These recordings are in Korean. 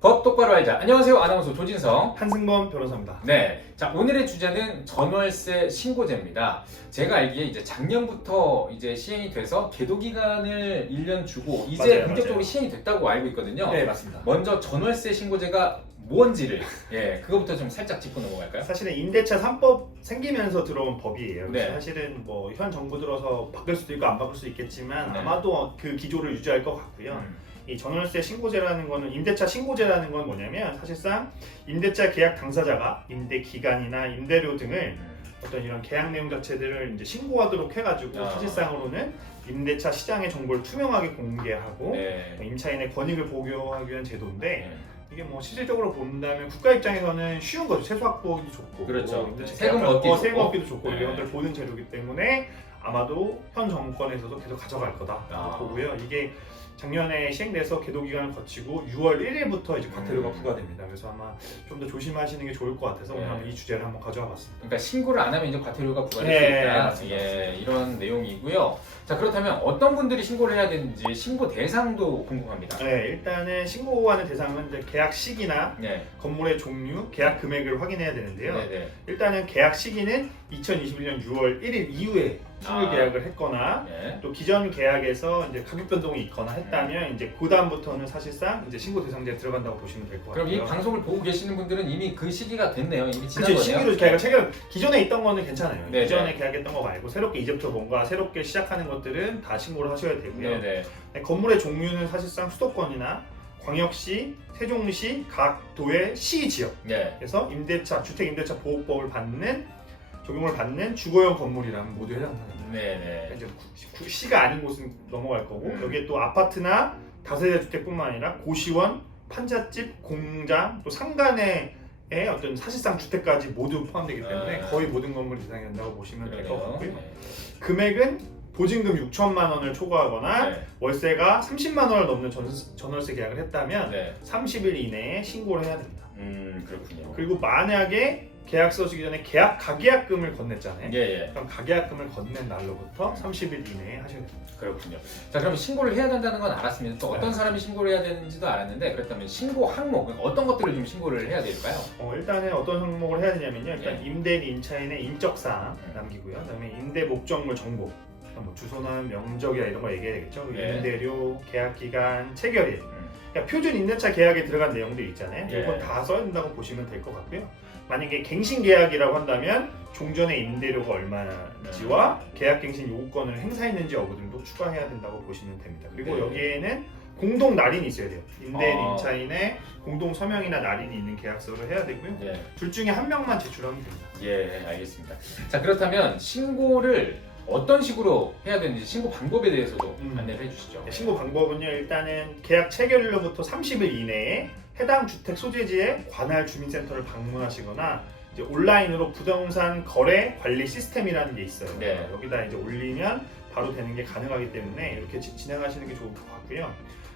법 똑바로 알자. 안녕하세요. 아나운서 조진성. 한승범 변호사입니다. 네. 자, 오늘의 주제는 전월세 신고제입니다. 제가 알기에 이제 작년부터 이제 시행이 돼서 계도 기간을 1년 주고 이제 맞아요, 본격적으로 맞아요. 시행이 됐다고 알고 있거든요. 네, 맞습니다. 먼저 전월세 신고제가 뭔지를 그거부터 좀 살짝 짚고 넘어갈까요? 사실은 임대차 3법 생기면서 들어온 법이에요. 네. 사실은 뭐 현 정부 들어서 바뀔 수도 있고 안 바뀔 수도 있겠지만 네. 아마도 그 기조를 유지할 것 같고요. 이 전월세 신고제라는 거는 임대차 신고제라는 건 뭐냐면 사실상 임대차 계약 당사자가 임대 기간이나 임대료 등을 어떤 이런 계약 내용 자체들을 이제 신고하도록 해가지고 사실상으로는 임대차 시장의 정보를 투명하게 공개하고 네. 임차인의 권익을 보호하기 위한 제도인데 네. 이게 뭐 실질적으로 본다면 국가 입장에서는 쉬운 거죠. 세수 확보하기 좋고 그렇죠. 임대차 세금 계약을- 얻기도 세금 좋고. 얻기도 좋고 네. 이런 것들 보는 제도이기 때문에 아마도 현 정권에서도 계속 가져갈 거다 아. 보고요. 이게 작년에 시행돼서 계도 기간을 거치고 6월 1일부터 이제 과태료가 부과됩니다. 그래서 아마 좀 더 조심하시는 게 좋을 것 같아서 오늘 네. 한번 이 주제를 한번 가져와 봤습니다. 그러니까 신고를 안 하면 이제 과태료가 부과될 네, 수 있다. 맞습니다. 이런 내용이고요. 자, 그렇다면 어떤 분들이 신고를 해야 되는지 신고 대상도 궁금합니다. 네, 일단은 신고하는 대상은 이제 계약 시기나 네. 건물의 종류, 계약 금액을 확인해야 되는데요. 네. 일단은 계약 시기는 2021년 6월 1일 이후에 신규 아. 계약을 했거나 네. 또 기존 계약에서 이제 가격 변동이 있거나 했다면 이제 그 다음부터는 사실상 이제 신고 대상자에 들어간다고 보시면 될 것 같아요. 그럼 이 방송을 보고 계시는 분들은 이미 그 시기가 됐네요. 이미 지난 그렇죠. 거네요. 신규로 계약을 체결 기존에 있던 거는 괜찮아요. 네네. 기존에 계약했던 거 말고 새롭게 이제부터 뭔가 새롭게 시작하는 것들은 다 신고를 하셔야 되고요. 네네. 네, 건물의 종류는 사실상 수도권이나 광역시, 세종시, 각 도의 시 지역 네. 그래서 임대차, 주택임대차 보호법을 적용을 받는 주거용 건물이라면 모두 해당합니다. 네네. 이제 시가 아닌 곳은 넘어갈 거고 여기에 또 아파트나 다세대 주택뿐만 아니라 고시원, 판잣집, 공장, 또 상가내의 어떤 사실상 주택까지 모두 포함되기 때문에 거의 모든 건물이 대상이 된다고 보시면 될 것 그러네요. 같고요. 네. 금액은 보증금 6천만 원을 초과하거나 네. 월세가 30만 원을 넘는 전월세 계약을 했다면 네. 30일 이내에 신고를 해야 됩니다. 그렇군요. 그리고 만약에 계약서 쓰기 전에 계약 가계약금을 건넸잖아요. 예. 그럼 가계약금을 건넨 날로부터 30일 이내에 하셔야 됩니다. 그렇군요. 자, 그럼 신고를 해야 된다는 건 알았습니다. 또 어떤 네. 사람이 신고를 해야 되는지도 알았는데 그렇다면 신고 항목 어떤 것들을 좀 신고를 해야 될까요? 일단은 어떤 항목을 해야 되냐면요. 일단 네. 임대인 임차인의 인적사항 남기고요. 그다음에 임대 목적물 정보, 그러니까 뭐 주소나 명적이나 이런 거 얘기해야 되겠죠. 네. 임대료, 계약 기간, 체결일. 그러니까 표준 임대차 계약에 들어간 내용들 있잖아요. 예. 이건 다 써야 된다고 보시면 될 것 같고요. 만약에 갱신 계약이라고 한다면 종전의 임대료가 얼마인지와 계약갱신 요구권을 행사했는지 여부들도 추가해야 된다고 보시면 됩니다. 그리고 네. 여기에는 공동 날인이 있어야 돼요. 임대인 아. 임차인의 공동 서명이나 날인이 있는 계약서를 해야 되고요. 예. 둘 중에 한 명만 제출하면 됩니다. 예, 알겠습니다. 자, 그렇다면 신고를 어떤 식으로 해야 되는지 신고 방법에 대해서도 안내를 해주시죠. 신고 방법은요. 일단은 계약 체결일로부터 30일 이내에 해당 주택 소재지의 관할 주민센터를 방문하시거나 이제 온라인으로 부동산 거래 관리 시스템이라는 게 있어요. 네. 여기다 이제 올리면 바로 되는 게 가능하기 때문에 이렇게 진행하시는 게 좋을 것 같고요.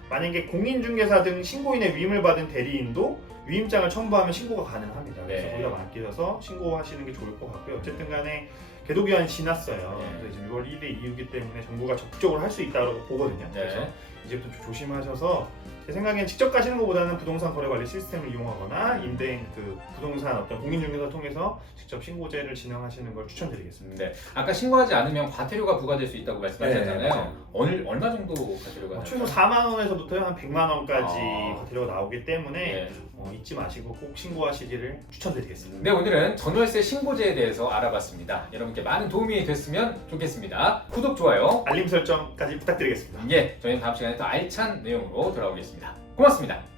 만약에 공인중개사 등 신고인의 위임을 받은 대리인도 위임장을 첨부하면 신고가 가능합니다. 그래서 네. 거기다 맡기셔서 신고하시는 게 좋을 것 같고요. 어쨌든 간에 계도 기간이 지났어요. 네. 그래서 이제 6월 1일 이후기 때문에 정부가 적극적으로 할 수 있다고 보거든요. 네. 그래서 이제부터 좀 조심하셔서 제 생각엔 직접 가시는 것보다는 부동산 거래 관리 시스템을 이용하거나 임대인 그 부동산 어떤 공인중개사 통해서 직접 신고제를 진행하시는 걸 추천드리겠습니다. 네. 아까 신고하지 않으면 과태료가 부과될 수 있다고 말씀하셨잖아요. 네, 얼마 정도 과태료가 최소 4만 원에서부터 한 100만 원까지 아. 과태료가 나오기 때문에 네. 잊지 마시고 꼭 신고하시기를 추천드리겠습니다. 네, 오늘은 전월세 신고제에 대해서 알아봤습니다. 여러분께 많은 도움이 됐으면 좋겠습니다. 구독, 좋아요. 알림 설정까지 부탁드리겠습니다. 예, 저희는 다음 시간에 또 알찬 내용으로 돌아오겠습니다. 고맙습니다.